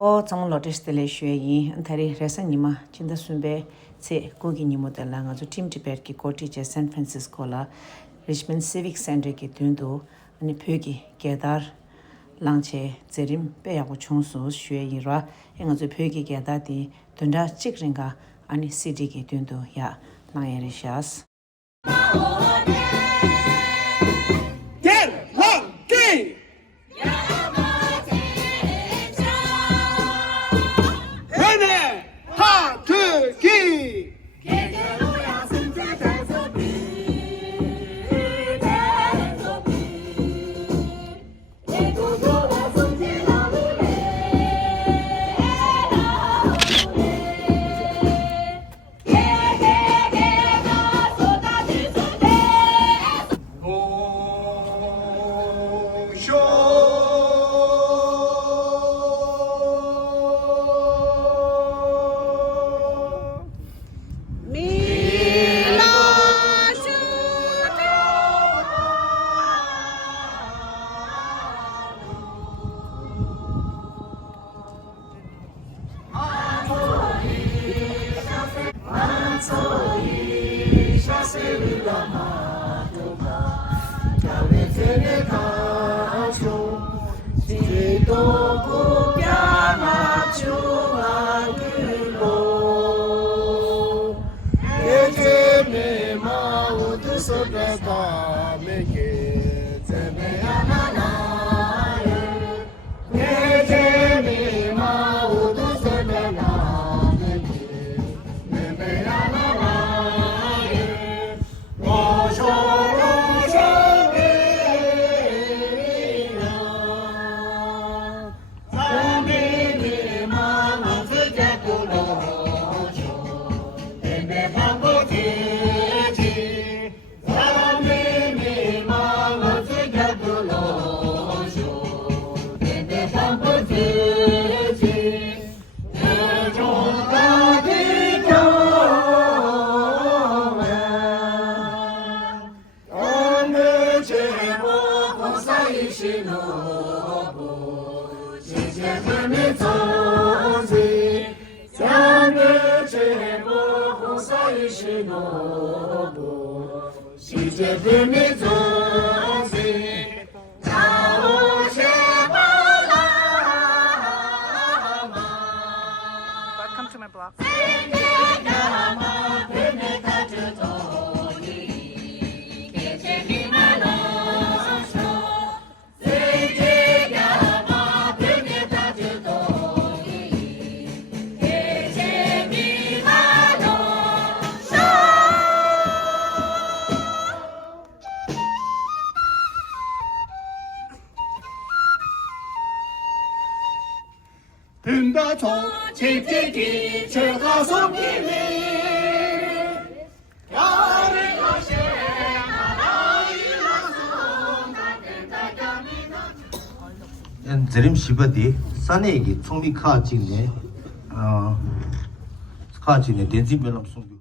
o zong lo de stele xue yi anthari resa nima chinda sunbe che kogi nimo de la nga zo team Tibet ki ko teacher San Francisco la Richmond Civic Center ki tundu ani phögi gedar langche zerim pe ya go chungsu xue yi ra nga zo phögi gedar di tunda chikringa ani city ki tundu ya na yeri shas Welcome to my blog. zerim shibadi sane gi tsungmi kha jingne kha jinne denzi melam sungyu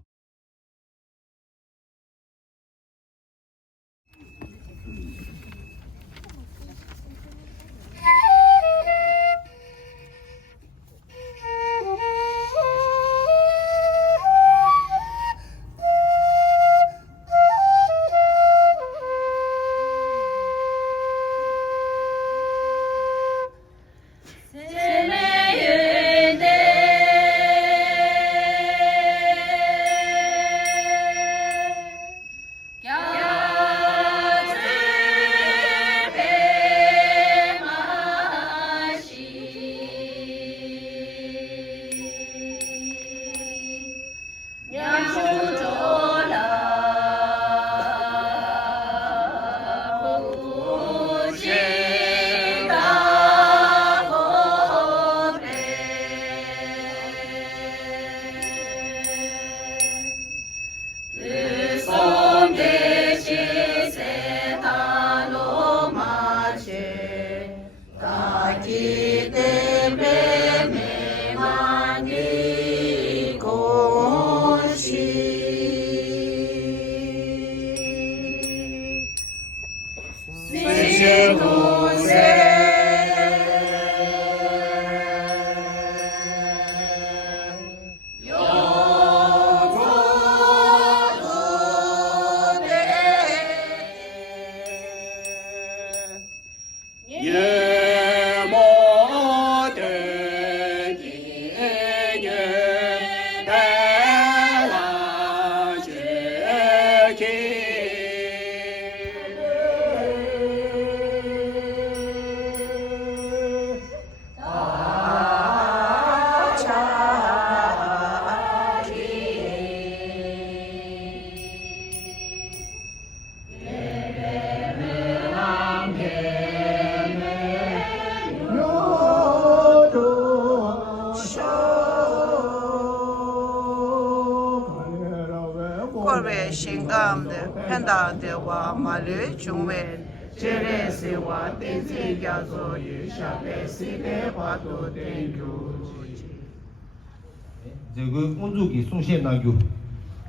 Gam the Panda de Wa Malu, Chungwen, Jere Sewa, Tizi Gazo, Shape, Sibe, Wado, Tengu.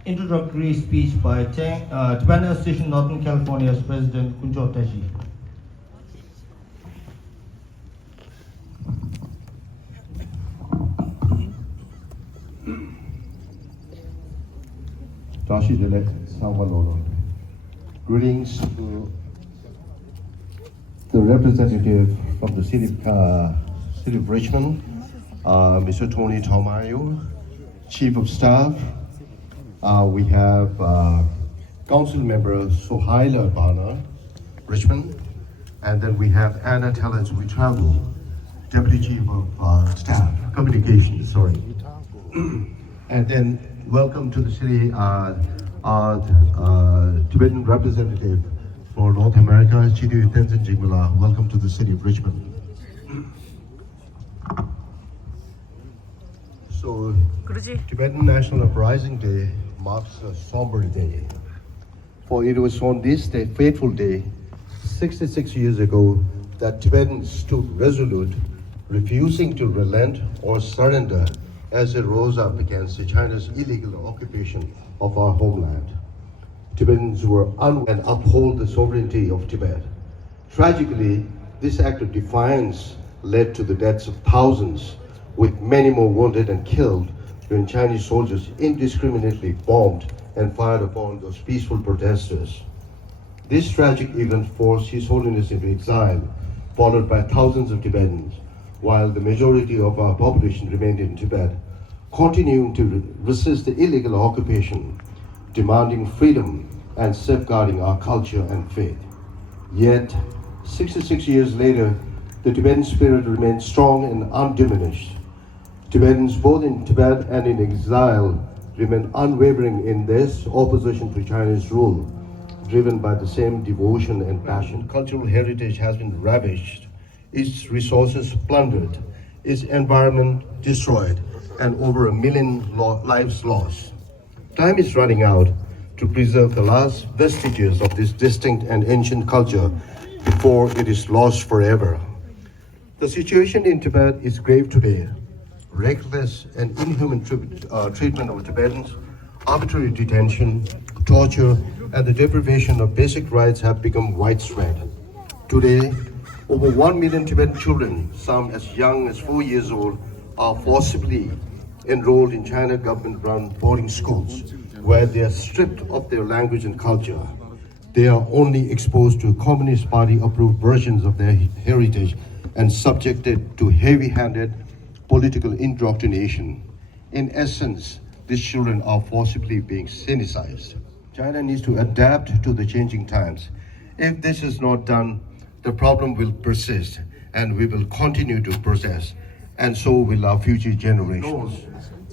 Introductory speech by Tibetan Station, Northern California's President Kunjo Tashi. Greetings to the representative from the city of Richmond, Mr. Tony Tamayo, Chief of Staff. We have Council Member Sohaila Bana, Richmond, and then we have Anna Tellens We Travel, Deputy Chief of Staff, Communications, sorry. And then welcome to the city, Tibetan representative for North America, Chidu Tenzin Jigmala. Welcome to the city of Richmond. So, Tibetan National Uprising Day marks a somber day. For it was on this day, fateful day, 66 years ago, that Tibetans stood resolute, refusing to relent or surrender as it rose up against China's illegal occupation of our homeland. Tibetans were and uphold the sovereignty of Tibet. Tragically, this act of defiance led to the deaths of thousands, with many more wounded and killed when Chinese soldiers indiscriminately bombed and fired upon those peaceful protesters. This tragic event forced His Holiness into exile, followed by thousands of Tibetans, while the majority of our population remained in Tibet, continuing to resist the illegal occupation, demanding freedom and safeguarding our culture and faith. Yet, 66 years later, the Tibetan spirit remains strong and undiminished. Tibetans, both in Tibet and in exile, remain unwavering in this opposition to Chinese rule, driven by the same devotion and passion. Cultural heritage has been ravished, its resources plundered, its environment destroyed, and over 1 million lives lost. Time is running out to preserve the last vestiges of this distinct and ancient culture before it is lost forever. The situation in Tibet is grave today. Reckless and inhuman treatment of Tibetans, arbitrary detention, torture, and the deprivation of basic rights have become widespread. Today, over 1 million Tibetan children, some as young as 4 years old, are forcibly enrolled in China government-run boarding schools, where they are stripped of their language and culture. They are only exposed to Communist Party-approved versions of their heritage and subjected to heavy-handed political indoctrination. In essence, these children are forcibly being cynicized. China needs to adapt to the changing times. If this is not done, the problem will persist and we will continue to process, and so will our future generations.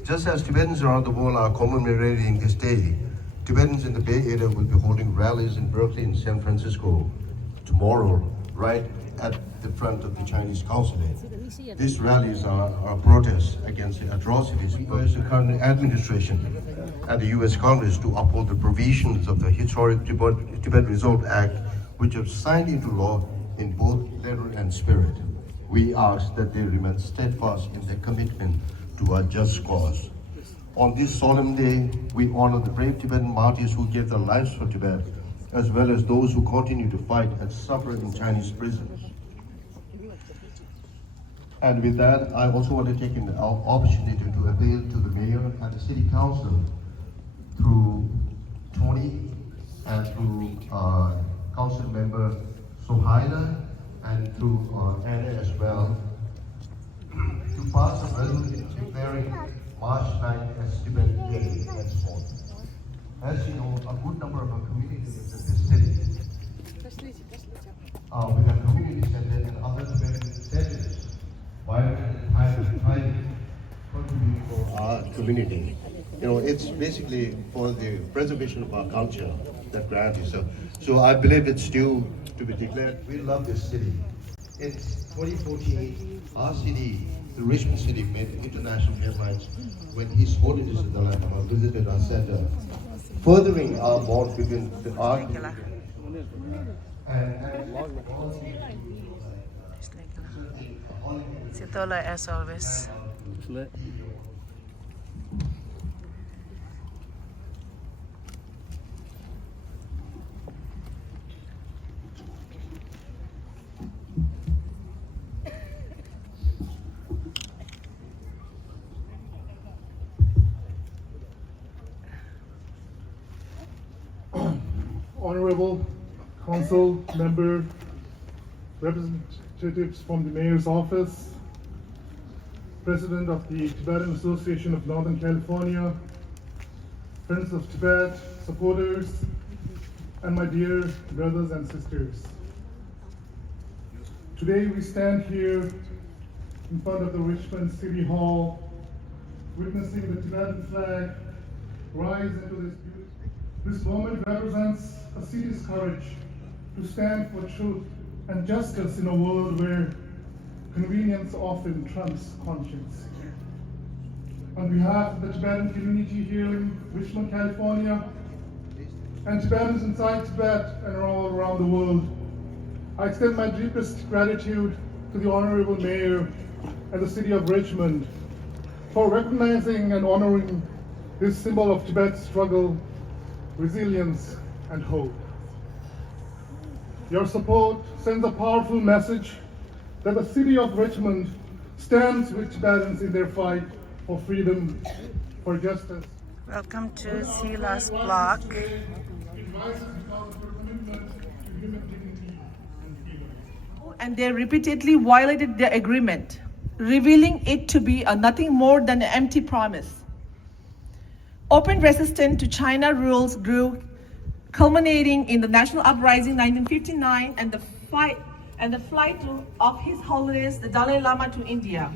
Just as Tibetans around the world are commemorating this day, Tibetans in the Bay Area will be holding rallies in Berkeley and San Francisco tomorrow, right at the front of the Chinese consulate. These rallies are protests against the atrocities by the current administration and the US Congress to uphold the provisions of the historic Tibet Resolve Act, which have signed into law in both letter and spirit. We ask that they remain steadfast in their commitment to a just cause. On this solemn day, we honor the brave Tibetan martyrs who gave their lives for Tibet, as well as those who continue to fight and suffer in Chinese prisons. And with that, I also want to take an opportunity to appeal to the mayor and the city council through Tony and through council member Sohaila and through Anna as well, to pass a resolution declaring March 9th as Tibet Day henceforth. As you know, a good number of our communities in this city, with our community center and other Tibetan centers, vibrant and thriving, contribute for our community. You know, it's basically for the preservation of our culture that grant is. So I believe it's due to be declared. We love this city. In 2014, our city, the Richmond city, made international headlines when His Holiness the Dalai Lama visited our center furthering our bond between the art and Sitola as always. Honorable Council member, representatives from the Mayor's Office, President of the Tibetan Association of Northern California, Friends of Tibet, supporters, and my dear brothers and sisters. Today we stand here in front of the Richmond City Hall, witnessing the Tibetan flag rise into this beautiful. This moment represents a city's courage to stand for truth and justice in a world where convenience often trumps conscience. On behalf of the Tibetan community here in Richmond, California, and Tibetans inside Tibet and all around the world, I extend my deepest gratitude to the Honorable Mayor and the City of Richmond for recognizing and honoring this symbol of Tibet's struggle, resilience, and hope. Your support sends a powerful message that the City of Richmond stands with Tibetans in their fight for freedom, for justice. Welcome to Sila's blog. And they repeatedly violated their agreement, revealing it to be nothing more than an empty promise. Open resistance to China rules grew, culminating in the National Uprising 1959 and the flight of His Holiness the Dalai Lama to India.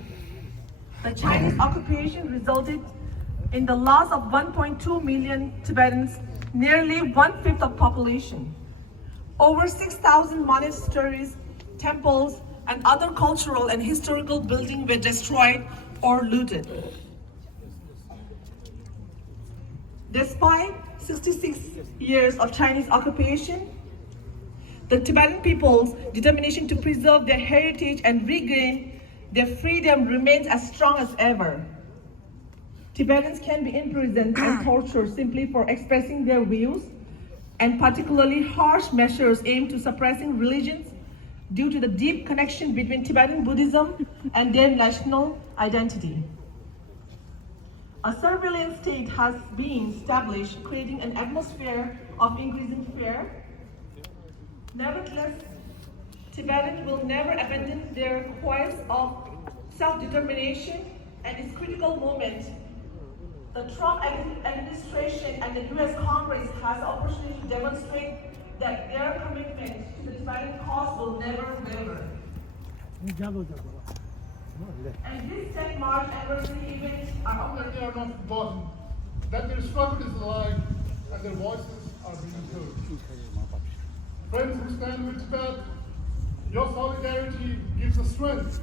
The Chinese occupation resulted in the loss of 1.2 million Tibetans, nearly 1/5 of population. Over 6,000 monasteries, temples, and other cultural and historical buildings were destroyed or looted. Despite 66 years of Chinese occupation, the Tibetan people's determination to preserve their heritage and regain their freedom remains as strong as ever. Tibetans can be imprisoned and tortured simply for expressing their views, and particularly harsh measures aimed to suppressing religions due to the deep connection between Tibetan Buddhism and their national identity. A surveillance state has been established, creating an atmosphere of increasing fear. Nevertheless, Tibetans will never abandon their quest of self-determination at this critical moment. The Trump administration and the US Congress has the opportunity to demonstrate that their commitment to the Tibetan cause will never waver. And this 10 March anniversary event, I hope that they are not forgotten, that their struggle is alive and their voices are being heard. Friends who stand with Tibet, your solidarity gives us strength.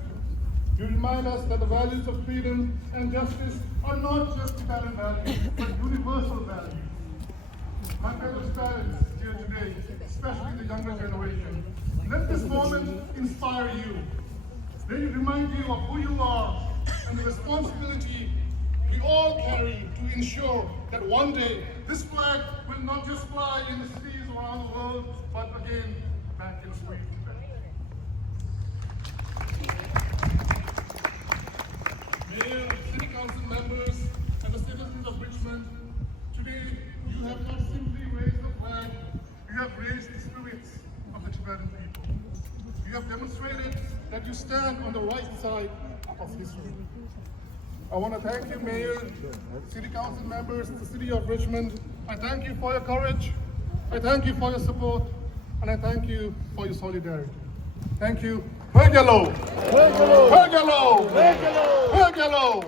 You remind us that the values of freedom and justice are not just Tibetan values, but universal values. My fellow Tibetans here today, especially the younger generation, let this moment inspire you. Let it remind you of who you are and the responsibility we all carry to ensure that one day this flag will not just fly in the cities around the world, but again back in sweet Tibet. Mayor, City Council members, and the citizens of Richmond, today you have not simply raised the flag, you have raised the spirits of the Tibetan people. You have demonstrated that you stand on the right side of history. I want to thank you, Mayor, City Council members, the City of Richmond. I thank you for your courage, I thank you for your support, and I thank you for your solidarity. Thank you. Hello. Hello. Hello.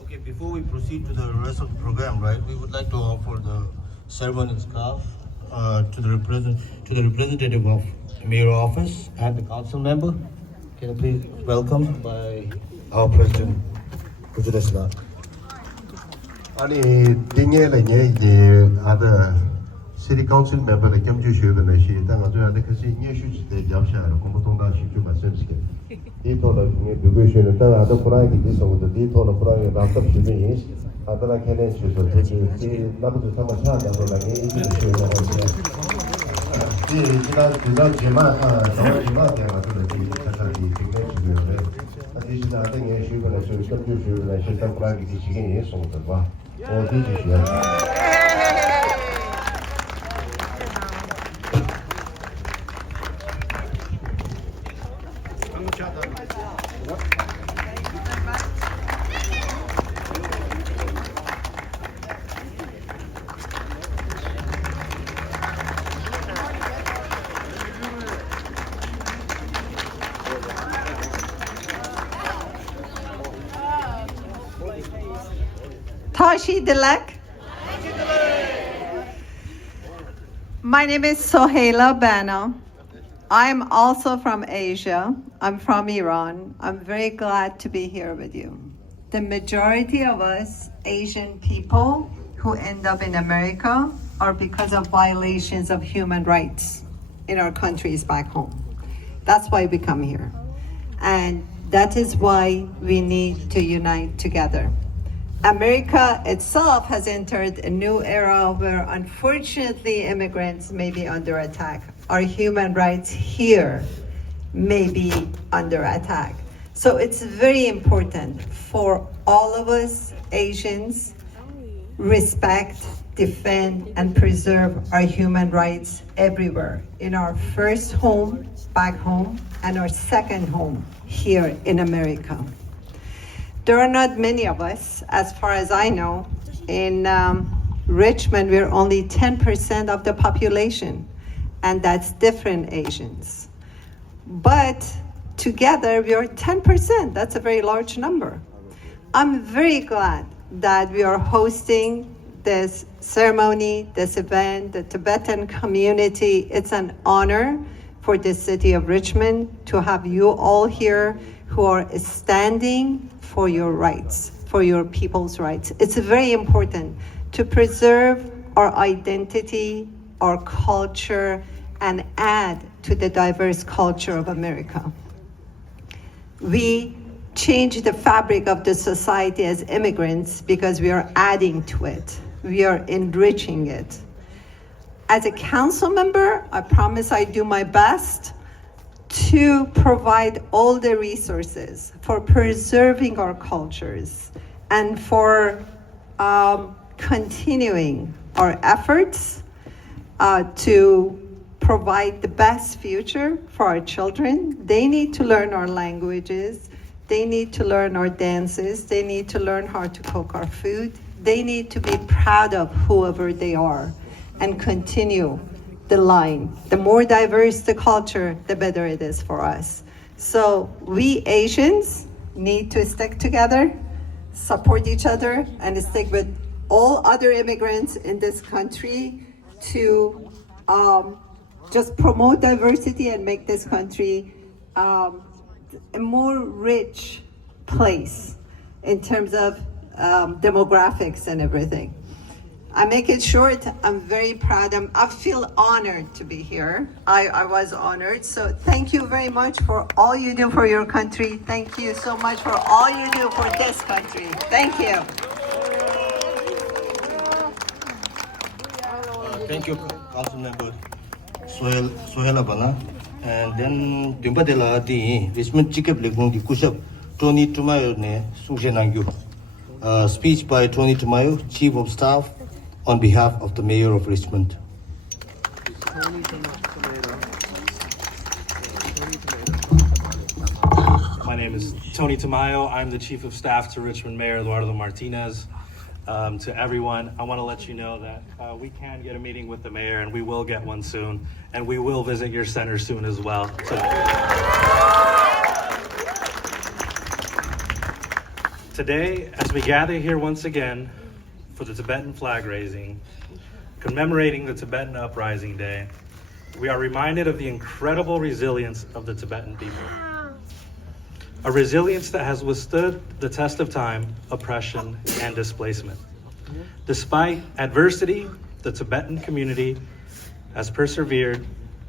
Okay, before we proceed to the rest of the program, right, we would like to offer the ceremony scarf to the representative of Mayor Office and the council member. Can you please welcome by our President, Gujarat. 아니, 딩에는 이제 other city council member 겸주 쇼는 시 당가 저한테 같이 녀슈지 잡샤로 공부동당 시주 말씀스게. 이토로 중에 누구 쇼는 당 아도 프라이기 디서도 디토로 프라이기 나서 주민이 아다라 캐네 쇼서 저기 나부터 상관 차다고 나게 이제 쇼는 이 지난 제마 제마 대가 그렇게 자살이 되게 이제 나중에 쇼는 쇼 겸주 쇼는 시장 프라이기 지경이 있었던 거. Tashi Dilek. My name is Sohaila Bano. I'm also from Asia. I'm from Iran. I'm very glad to be here with you. The majority of us Asian people who end up in America are because of violations of human rights in our countries back home. That's why we come here. And that is why we need to unite together. America itself has entered a new era where unfortunately immigrants may be under attack. Our human rights here may be under attack. So it's very important for all of us Asians respect, defend, and preserve our human rights everywhere, in our first home, back home, and our second home here in America. There are not many of us, as far as I know. In Richmond, we're only 10% of the population, and that's different Asians. But together, we are 10%. That's a very large number. I'm very glad that we are hosting this ceremony, this event, the Tibetan community. It's an honor for the city of Richmond to have you all here who are standing for your rights, for your people's rights. It's very important to preserve our identity, our culture, and add to the diverse culture of America. We change the fabric of the society as immigrants because we are adding to it. We are enriching it. As a council member, I promise I do my best to provide all the resources for preserving our cultures and for continuing our efforts to provide the best future for our children. They need to learn our languages. They need to learn our dances. They need to learn how to cook our food. They need to be proud of whoever they are and continue the line. The more diverse the culture, the better it is for us. So we Asians need to stick together, support each other, and stick with all other immigrants in this country to just promote diversity and make this country a more rich place in terms of demographics and everything. I make it short. I'm very proud. I feel honored to be here. I was honored. So thank you very much for all you do for your country. Thank you so much for all you do for this country. Thank you. Thank you, Council Member Sohaila Bana. And then Dimbadela di Richmond Chikap Legong di Kushap Tony Tumayo ne Sungshenangyu. Speech by Tony Tumayo, Chief of Staff, on behalf of the Mayor of Richmond. My name is Tony Tamayo. I'm the Chief of Staff to Richmond Mayor Eduardo Martinez. To everyone, I want to let you know that we can get a meeting with the mayor, and we will get one soon, and we will visit your center soon as well. Today, as we gather here once again for the Tibetan flag raising, commemorating the Tibetan Uprising Day, we are reminded of the incredible resilience of the Tibetan people. a resilience that has withstood the test of time, oppression, and displacement. Despite adversity, the Tibetan community has persevered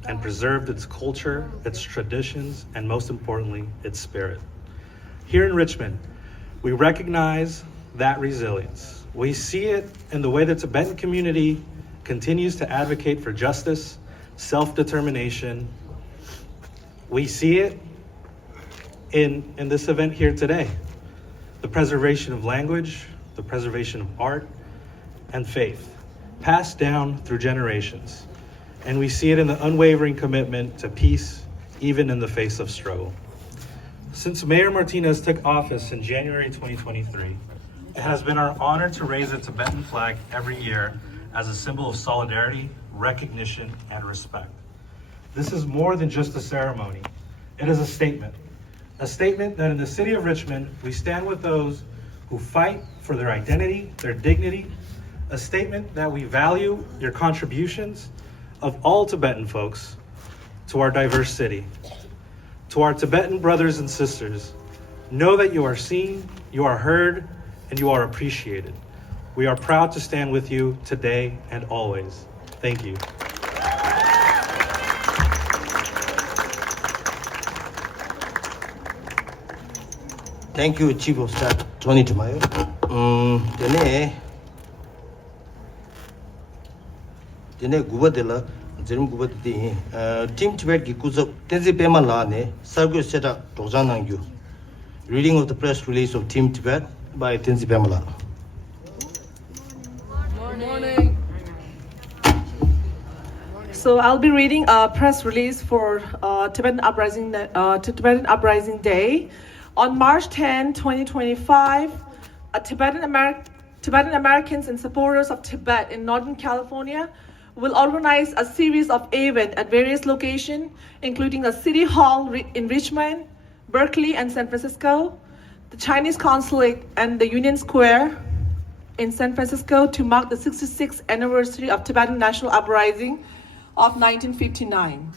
and preserved its culture, its traditions, and most importantly, its spirit. Here in Richmond, we recognize that resilience. We see it in the way the Tibetan community continues to advocate for justice, self-determination. We see it in this event here today. The preservation of language, the preservation of art and faith, passed down through generations. And we see it in the unwavering commitment to peace, even in the face of struggle. Since Mayor Martinez took office in January 2023, it has been our honor to raise a Tibetan flag every year as a symbol of solidarity, recognition, and respect. This is more than just a ceremony. It is a statement that in the city of Richmond, we stand with those who fight for their identity, their dignity, a statement that we value your contributions of all Tibetan folks to our diverse city. To our Tibetan brothers and sisters, know that you are seen, you are heard, and you are appreciated. We are proud to stand with you today and always. Thank you. Thank you, Chief of Staff Tony Tamayo. Dene gubadela jerum gubadti team Tibet ki kuzap tenzi pema la ne sargu seta tojanangyu. Reading of the press release of Team Tibet by Tenzi Pamela. So I'll be reading a press release for Tibetan Uprising Day. On March 10, 2025, Tibetan Americans and supporters of Tibet in Northern California will organize a series of events at various locations, including a city hall in Richmond, Berkeley, and San Francisco, the Chinese consulate, and the Union Square in San Francisco to mark the 66th anniversary of Tibetan National Uprising of 1959.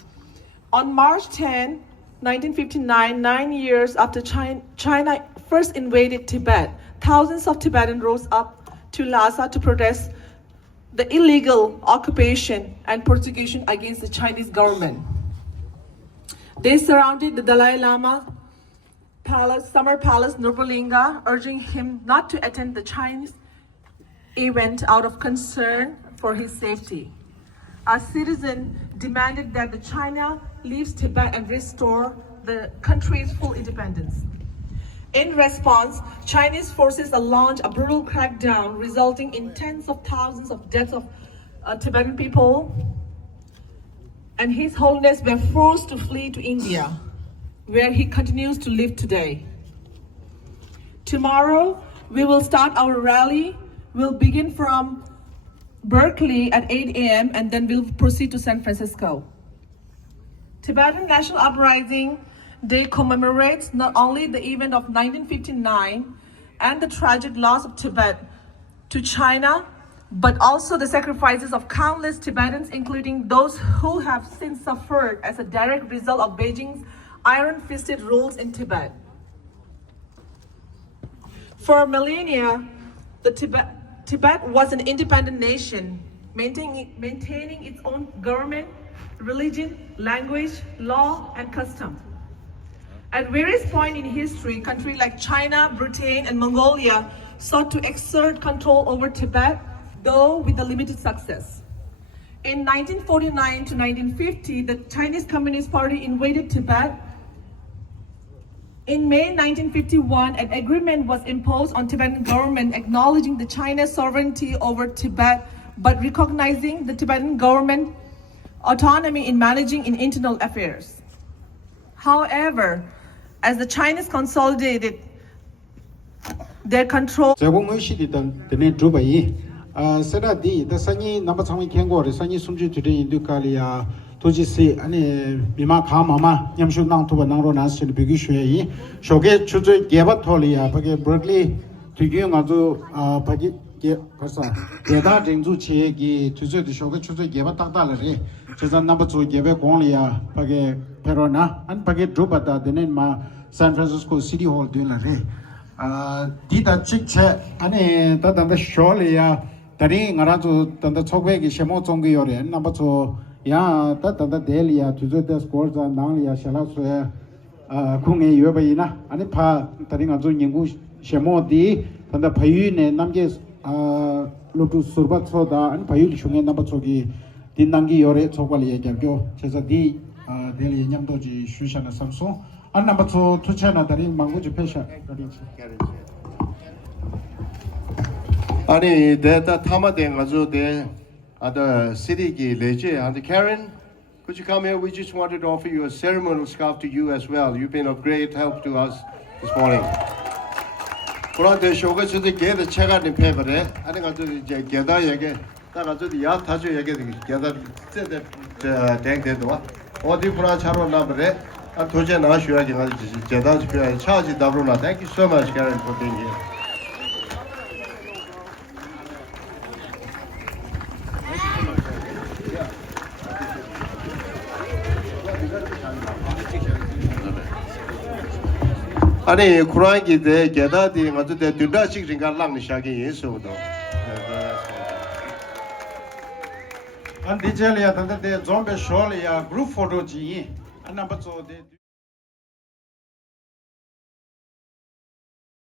On March 10, 1959, 9 years after China first invaded Tibet, thousands of Tibetans rose up to Lhasa to protest the illegal occupation and persecution against the Chinese government. They surrounded the Dalai Lama Summer Palace Nurbalinga, urging him not to attend the Chinese event out of concern for his safety. A citizen demanded that the China leaves Tibet and restore the country's full independence. In response, Chinese forces launched a brutal crackdown, resulting in tens of thousands of deaths of Tibetan people, and His Holiness were forced to flee to India, where he continues to live today. Tomorrow, we will start our rally. We'll begin from Berkeley at 8 a.m. and then we'll proceed to San Francisco. Tibetan National Uprising Day commemorates not only the event of 1959 and the tragic loss of Tibet to China, but also the sacrifices of countless Tibetans, including those who have since suffered as a direct result of Beijing's iron-fisted rules in Tibet. For millennia, Tibet was an independent nation, maintaining its own government, religion, language, law, and custom. At various points in history, countries like China, Britain, and Mongolia sought to exert control over Tibet, though with a limited success. In 1949 to 1950, the Chinese Communist Party invaded Tibet. In May 1951, an agreement was imposed on Tibetan government acknowledging the China's sovereignty over Tibet, but recognizing the Tibetan government autonomy in managing in internal affairs. However, as the Chinese consolidated their control, Sedadi, the Sani number Sami Kango, the Sani Sunji today in Dukalia, Tojisi, and Bima Kamama, Yamshu Nang to Banaro Nas in Bigishui, Shoget Chuju Gabatolia, Pagay Berkeley, to Yungadu, Pagit Person, Gada Jinzuchi, to the Shoget Chuju Gabatalari, Chazan number 2 Gabagonia, Pagay Perona, and Pagay Drupata, the name San Francisco City Hall doing la re di da chik che ane ta da shole ya tari ngara zo ta da chokwe gi shemo chong gi yore na ba cho ya ta da del ya tu zo da score za nang ya shala so ya khung e yo ba ina ane pha tari nga zo nyingu shemo di ta da phayu ne nam ge lotu surba cho da ane phayu shunge na ba cho gi din nang gi yore chokwa le ya gyo chesa di del nyam do ji shusha na samso an number 2 to China dari manguji pesha 아니 대다 타마된 가지고 대 other city ki leje and Karen, could you come here? We just wanted to offer you a ceremonial scarf to you as well. You've been of great help to us this morning. 그런데 쇼가 저기 게다 체가 된 페버래. 아니 가지고 이제 게다 얘기 딱 가지고 야 타주 얘기 게다 제대 땡대도 어디 불안 차로 나버래. 도저히 나셔야지 가지고 제다 집에 차지 답으로나. Thank you so much, Karen, for being here. 아니 쿠란기 대 게다디 가지고 대 둘다씩 생각 랑니 샤기 예수도. an dijelia ta de zombe shole ya group photo ji an number 2 de